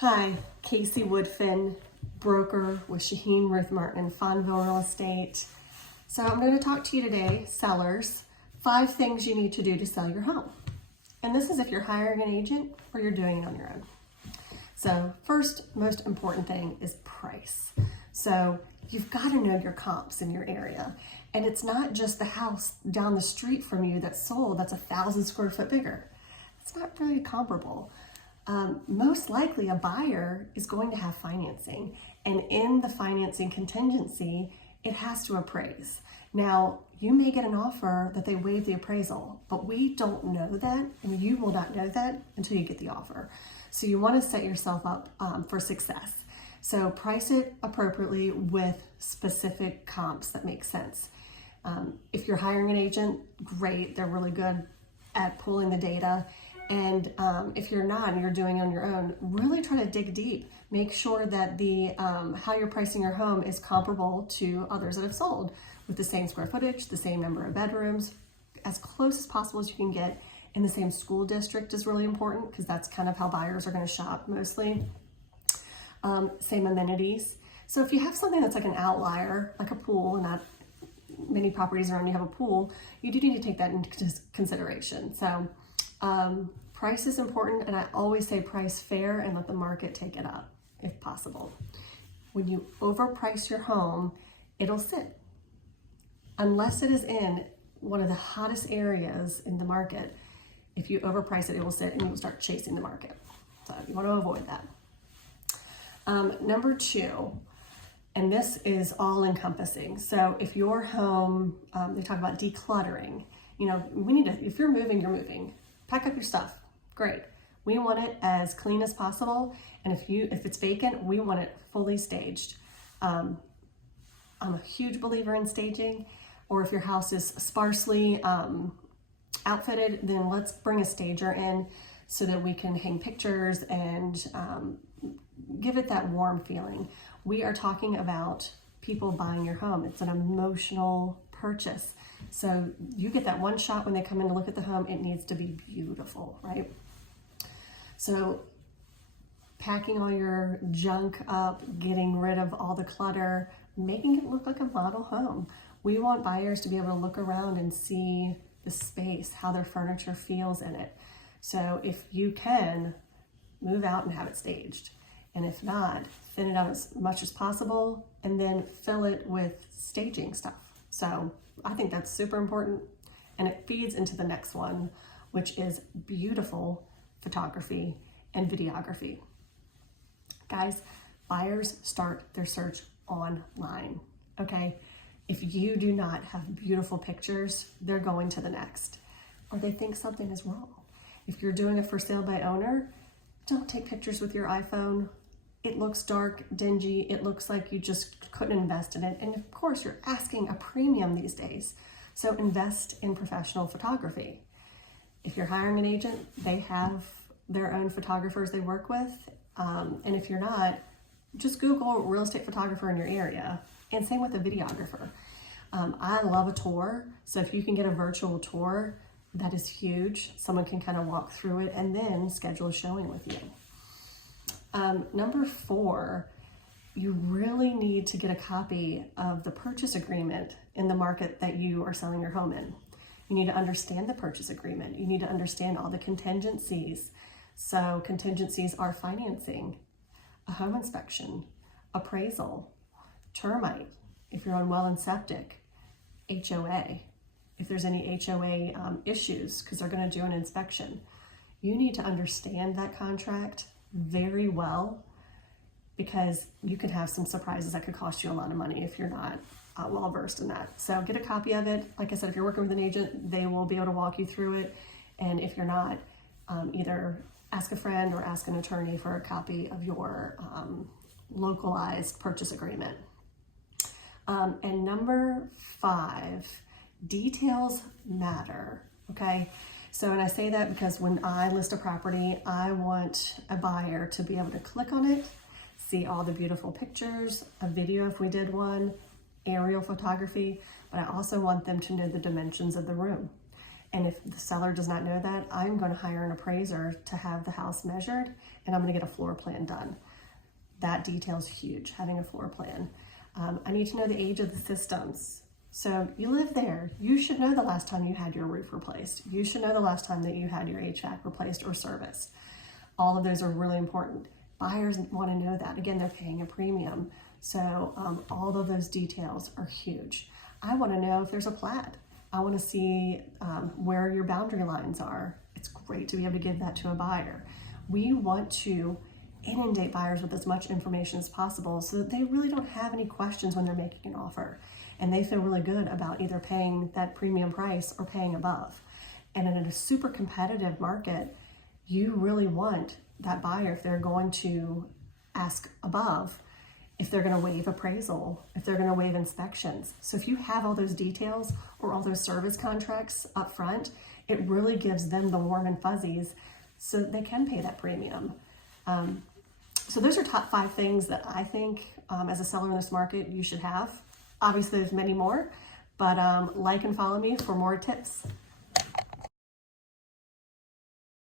Hi, Casey Woodfin, broker with Shaheen Ruth Martin and Fonville Real Estate. So I'm going to talk to you today, sellers, 5 things you need to do to sell your home. And this is if you're hiring an agent or you're doing it on your own. So first, most important thing is price. So you've got to know your comps in your area. And it's not just the house down the street from you that's sold that's 1,000 square foot bigger. It's not really comparable. Most likely a buyer is going to have financing, and in the financing contingency, it has to appraise. Now, you may get an offer that they waive the appraisal, but we don't know that, and you will not know that until you get the offer. So you want to set yourself up for success. So price it appropriately with specific comps that make sense. If you're hiring an agent, great, they're really good at pulling the data. And if you're not and you're doing it on your own, really try to dig deep. Make sure that the how you're pricing your home is comparable to others that have sold with the same square footage, the same number of bedrooms, as close as possible as you can get. In the same school district is really important because that's kind of how buyers are going to shop mostly. Same amenities. So if you have something that's like an outlier, like a pool, and not many properties around you have a pool, you do need to take that into consideration. So price is important, and I always say price fair and let the market take it up if possible. When you overprice your home, it'll sit. Unless it is in one of the hottest areas in the market, if you overprice it, it will sit and you will start chasing the market. So you want to avoid that. Number 2, and this is all encompassing. So if your home, they talk about decluttering, if you're moving, you're moving. Pack up your stuff. Great. We want it as clean as possible. And if it's vacant, we want it fully staged. I'm a huge believer in staging. Or if your house is sparsely outfitted, then let's bring a stager in so that we can hang pictures and give it that warm feeling. We are talking about people buying your home. It's an emotional purchase. So you get that one shot when they come in to look at the home. It needs to be beautiful, right? So packing all your junk up, getting rid of all the clutter, making it look like a model home. We want buyers to be able to look around and see the space, how their furniture feels in it. So if you can, move out and have it staged. And if not, thin it out as much as possible and then fill it with staging stuff. So I think that's super important, and it feeds into the next one, which is beautiful photography and videography. Guys, buyers start their search online, okay? If you do not have beautiful pictures, they're going to the next, or they think something is wrong. If you're doing a for sale by owner, don't take pictures with your iPhone. It looks dark, dingy. It looks like you just couldn't invest in it. And of course, you're asking a premium these days. So invest in professional photography. If you're hiring an agent, they have their own photographers they work with. And if you're not, just Google real estate photographer in your area. And same with a videographer. I love a tour. So if you can get a virtual tour, that is huge. Someone can kind of walk through it and then schedule a showing with you. Number 4, you really need to get a copy of the purchase agreement in the market that you are selling your home in. You need to understand the purchase agreement. You need to understand all the contingencies. So contingencies are financing, a home inspection, appraisal, termite, if you're on well and septic, HOA, if there's any HOA issues, because they're going to do an inspection. You need to understand that contract very well, because you could have some surprises that could cost you a lot of money if you're not well versed in that. So get a copy of it. Like I said, if you're working with an agent, they will be able to walk you through it. And if you're not, either ask a friend or ask an attorney for a copy of your localized purchase agreement. And number 5, details matter, okay? So, and I say that because when I list a property, I want a buyer to be able to click on it, see all the beautiful pictures, a video if we did one, aerial photography, but I also want them to know the dimensions of the room. And if the seller does not know that, I'm going to hire an appraiser to have the house measured, and I'm going to get a floor plan done. That detail's huge, having a floor plan. I need to know the age of the systems. So you live there, you should know the last time you had your roof replaced. You should know the last time that you had your HVAC replaced or serviced. All of those are really important. Buyers want to know that. Again, they're paying a premium. So all of those details are huge. I want to know if there's a plat. I want to see where your boundary lines are. It's great to be able to give that to a buyer. We want to inundate buyers with as much information as possible so that they really don't have any questions when they're making an offer. And they feel really good about either paying that premium price or paying above. And in a super competitive market, you really want that buyer, if they're going to ask above, if they're going to waive appraisal, if they're going to waive inspections. So if you have all those details or all those service contracts up front, it really gives them the warm and fuzzies so that they can pay that premium. So those are top 5 things that I think as a seller in this market you should have. Obviously there's many more, but like and follow me for more tips.